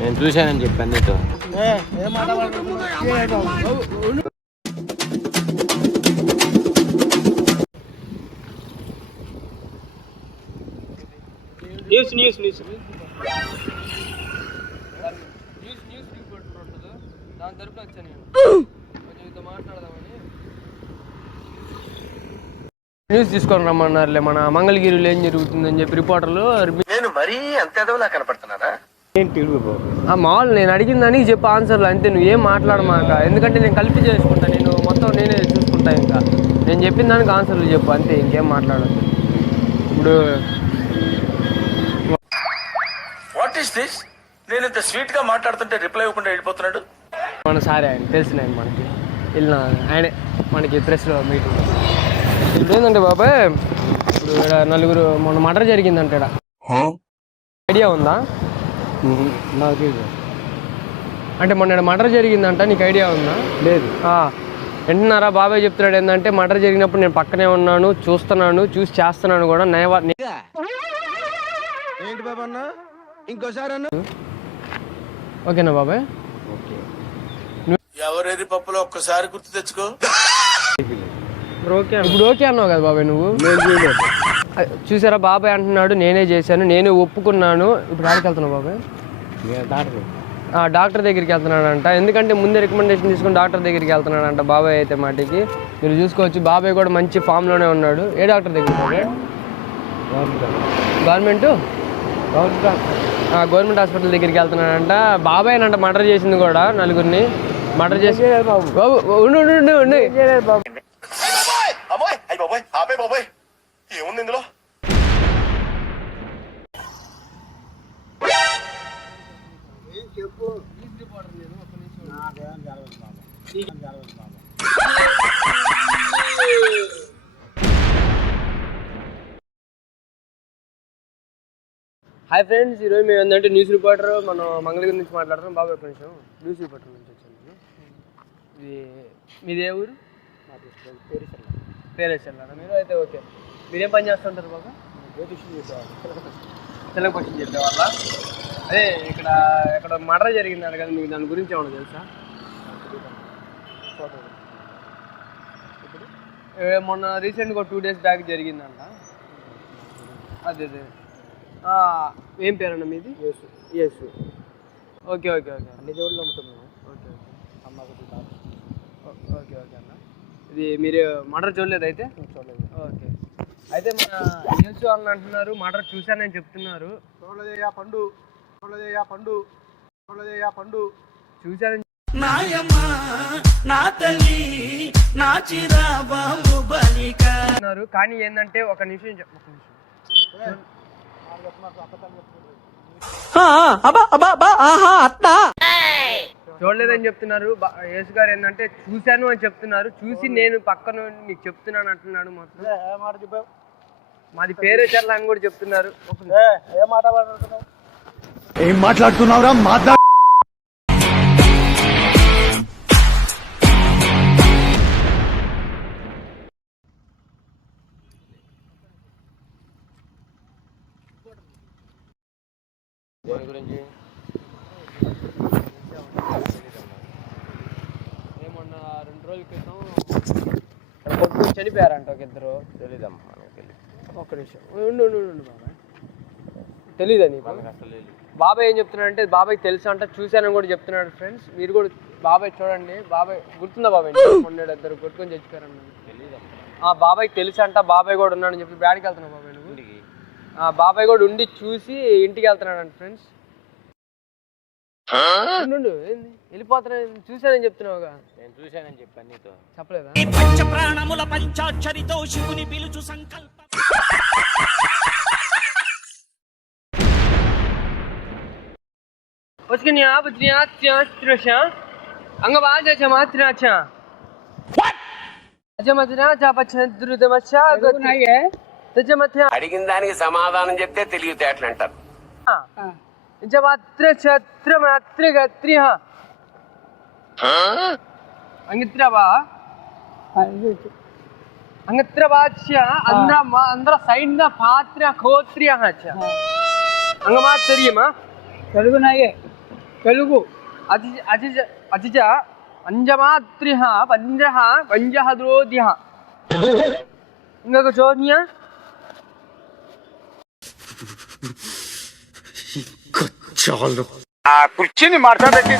నేను చూశానని చెప్పాను నీతో. న్యూస్ దాని తరపున వచ్చాను నేను. కొంచెం మీతో మాట్లాడదామని. న్యూస్ తీసుకొని రమ్మన్నారులే, మన మంగళగిరిలో ఏం జరుగుతుందని చెప్పి రిపోర్టర్లు. నేను మరీ అంత ఎదవలా కనపడుతున్నారా? మామూలు నేను అడిగిన దానికి చెప్పు ఆన్సర్లు అంతే, నువ్వు ఏం మాట్లాడమాక. ఎందుకంటే నేను కలిపి చేసుకుంటా, నేను మొత్తం నేనే చూసుకుంటా. ఇంకా నేను చెప్పిన దానికి ఆన్సర్లు చెప్పు అంతే, ఇంకేం మాట్లాడద్దు. ఇప్పుడు వాట్ ఈస్ దిస్? నేను ఇంత స్వీట్ గా మాట్లాడుతుంటే రిప్లై ఇవ్వకుండా వెళ్ళిపోతున్నాడు. మన సారే ఆయన తెలిసిన ఆయన, మనకి వెళ్ళిన ఆయనే మనకి ప్రెస్లో మీటింగ్. ఇప్పుడు ఏంటంటే బాబాయ్, ఇప్పుడు ఇక్కడ నలుగురు మొన్న మర్డర్ జరిగిందంటే ఐడియా ఉందా? నాకు అంటే మొన్న మర్డర్ జరిగిందంట, నీకు ఐడియా ఉందా? లేదు. వింటున్నారా? బాబాయ్ చెప్తున్నాడు ఏంటంటే మర్డర్ జరిగినప్పుడు నేను పక్కనే ఉన్నాను, చూస్తున్నాను, చూసి చేస్తున్నాను కూడా. ఏంటి బాబా అన్న, ఇంకోసారి అన్న. ఓకేనా బాబాయ్? ఎవరేది పప్పులో ఒక్కసారి గుర్తు తెచ్చుకో. ఇప్పుడు ఓకే అన్నావు కదా బాబాయ్ నువ్వు. చూసారా బాబాయ్ అంటున్నాడు నేనే చేశాను, నేనే ఒప్పుకున్నాను. ఇప్పుడు ఆడికి వెళ్తున్నావు బాబాయ్? డాక్టర్ దగ్గరికి వెళ్తున్నాడంట. ఎందుకంటే ముందే రికమెండేషన్ తీసుకుని డాక్టర్ దగ్గరికి వెళ్తున్నాడంట బాబాయ్ అయితే మాటికి. మీరు చూసుకోవచ్చు బాబాయ్ కూడా మంచి ఫామ్లోనే ఉన్నాడు. ఏ డాక్టర్ దగ్గరికి బాబాయ్? గవర్నమెంట్ హాస్పిటల్ దగ్గరికి వెళ్తున్నాడంట. బాబాయ్ అంట మర్డర్ చేసింది కూడా, నలుగురిని మర్డర్ చేసి. ఏముంది ఇందులో? హాయ్ ఫ్రెండ్స్, ఈరోజు మేము ఏంటంటే న్యూస్ రిపోర్టర్, మనం మంగళగిరి నుంచి మాట్లాడుతున్నాం. బాబాయ్ ఒక నిమిషం, న్యూస్ రిపోర్టర్ నుంచి వచ్చాను నేను. ఇది మీది ఏ ఊరు? పేరేసల్లా మీరు అయితే. ఓకే, మీరేం పని చేస్తుంటారు బాబా? తెలుగు పక్షి చెప్పేవాళ్ళ. అదే ఇక్కడ మర్డర్ జరిగింది కదా, మీకు దాని గురించి ఏమన్నా తెలుసా? మొన్న రీసెంట్గా 2 days బ్యాక్ జరిగిందంట. అదే ఏం పేరన్నా మీది? యేసు. ఓకే అన్ని దేవుళ్ళు నమ్ముతున్నాము. ఓకే అన్న. ఇది మీరు మర్డర్ చూడలేదు అయితే? చూడలేదు. ఓకే, అయితే మన యేసు అని అంటున్నారు, మర్డర్ చూశానని చెప్తున్నారు. చూడలేదయ్యా పండు చూశానని. కానీ ఏంటంటే ఒక నిమిషం చూడలేదని చెప్తున్నారు. యేసు గారు ఏంటంటే చూశాను అని చెప్తున్నారు. చూసి నేను పక్కన నీకు చెప్తున్నాను అంటున్నాడు. మొత్తం మాది పేరే చర్ల అని కూడా చెప్తున్నారు. ఏం మాట్లాడుతున్నావురా? గురించి ఏమన్నా 2 రోజుల క్రితం కొట్టుకుని చనిపోయారంట ఒక ఇద్దరు. తెలీదమ్మా. ఒక్క నిమిషం ఉండు బాబాయ్. తెలీదా నీకు? బాబాయ్ ఏం చెప్తున్నాడంటే బాబాయ్ తెలుసు అంట, చూశానని కూడా చెప్తున్నాడు. ఫ్రెండ్స్ మీరు కూడా బాబాయ్ చూడండి. బాబాయ్ గుర్తుందా బాబాయ్? మొన్న ఇద్దరు కొట్టుకొని చచ్చిపోయారన్న. బాబాయ్ తెలుసు అంట, బాబాయ్ కూడా ఉన్నాడని చెప్పి. బ్యాడ్కి వెళ్తున్నావు బాబాయ్ నువ్వు? బాబాయ్ కూడా ఉండి చూసి ఇంటికి వెళ్తున్నాడు ఫ్రెండ్స్. వెళ్ళిపోతున్నా, చూశానని చెప్తున్నావుగా. నేను చూశానని చెప్పాను నీతో. చెప్పలేదా? అడిగిన దానికి సమాధానం చెప్తే తెలివితేటలు అంటారు. தெரியுமா? తెలుగు నాయే తెలుగు అతి అతిజ అతిజ అంజమాత్రిహ పంజహ పంజహ ద్రోధ్య ఇంకొక చోద్య ఆ కుర్చీని మార్చబెట్టి